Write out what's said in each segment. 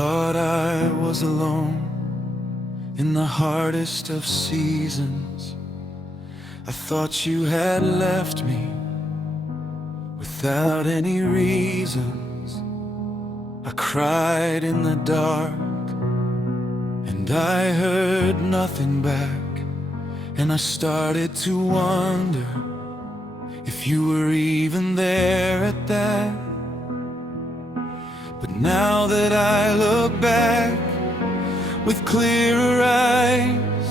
thought I was alone in the hardest of seasons. I thought you had left me without any reasons. I cried in the dark and I heard nothing back, and I started to wonder if you were even there at that. But now that I look back with clearer eyes,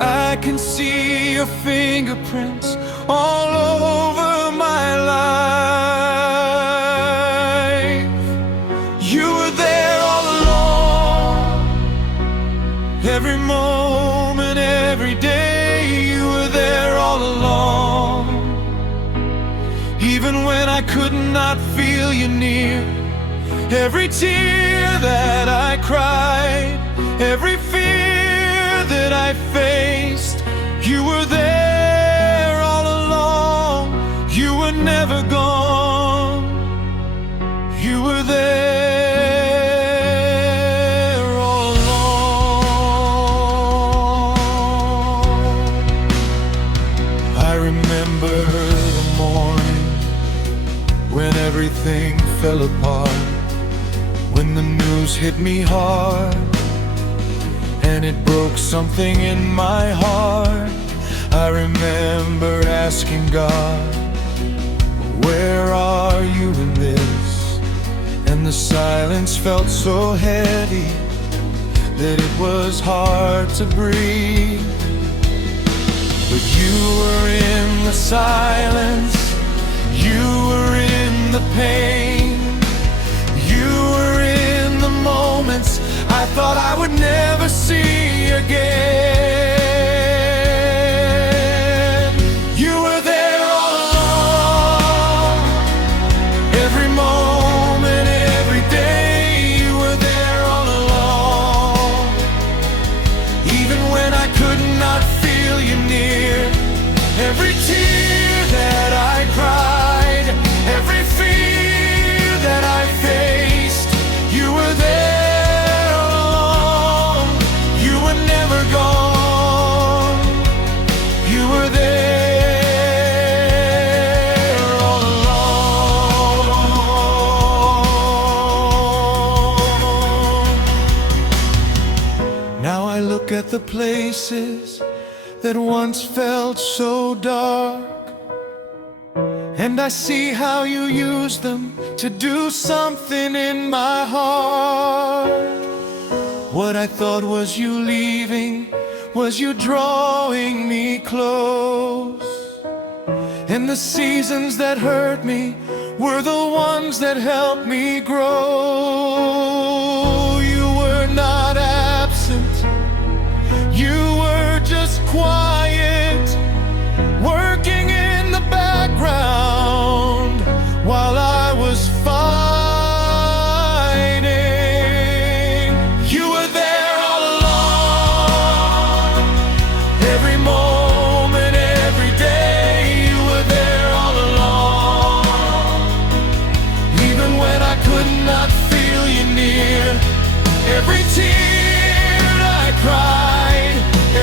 I can see your fingerprints all over my life. You were there all along, every moment, every day. You were there all along, even when I could not feel you near. Every tear that I cried, every fear that I faced, you were there all along. You were never gone. You were there all along. I remember the morning when everything fell apart, when the news hit me hard and it broke something in my heart. I remember asking God, where are you in this? And the silence felt so heavy that it was hard to breathe. But you were in the silence, you were in the pain, you were in the moments I thought I would never see again. You were there all along, every moment, every day. You were there all along, even when I could not feel you near. Every tear that I cried, every fear that I faced, you were there all along. You were never gone. You were there all along. Now I look at the places that once felt so dark, and I see how you used them to do something in my heart. What I thought was you leaving was you drawing me close, and the seasons that hurt me were the ones that helped me grow. You were not absent, you were just quiet, working in the background while I was fighting. You were there all along, every moment, every day. You were there all along, even when I could not feel you near. Every tear I cried,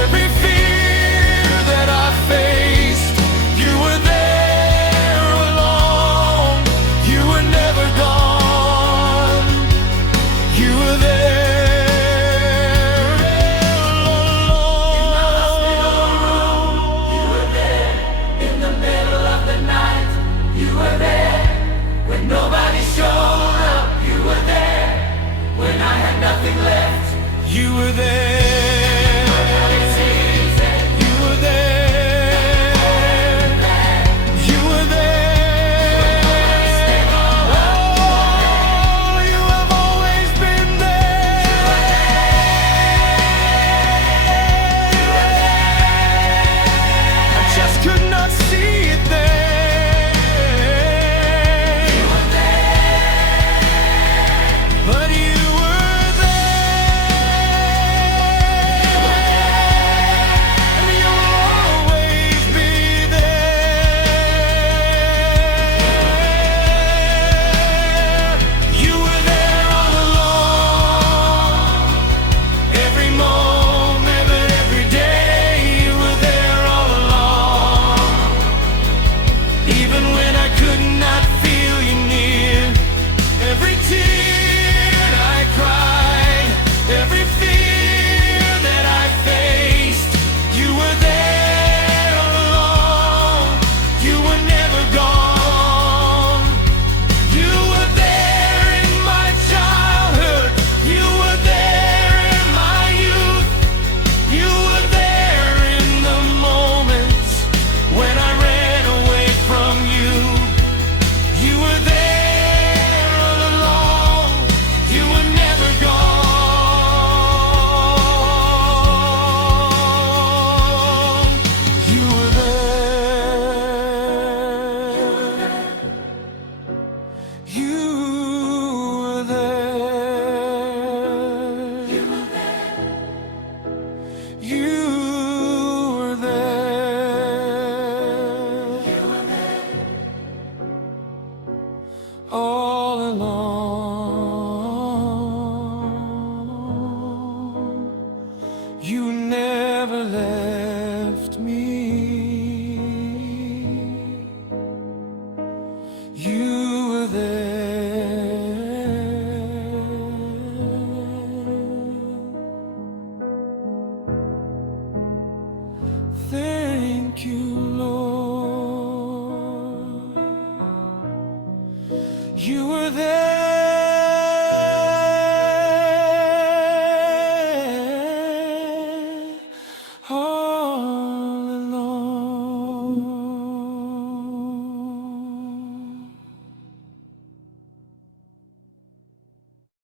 every fear that I faced, you were there along. You were never gone. You were there along. You were there in the middle of the night. You were there when nobody showed up. You were there when I had nothing left. You were there. You were there. You were there. Oh, you have always been there. I just could not see it then. But you were there. Oh.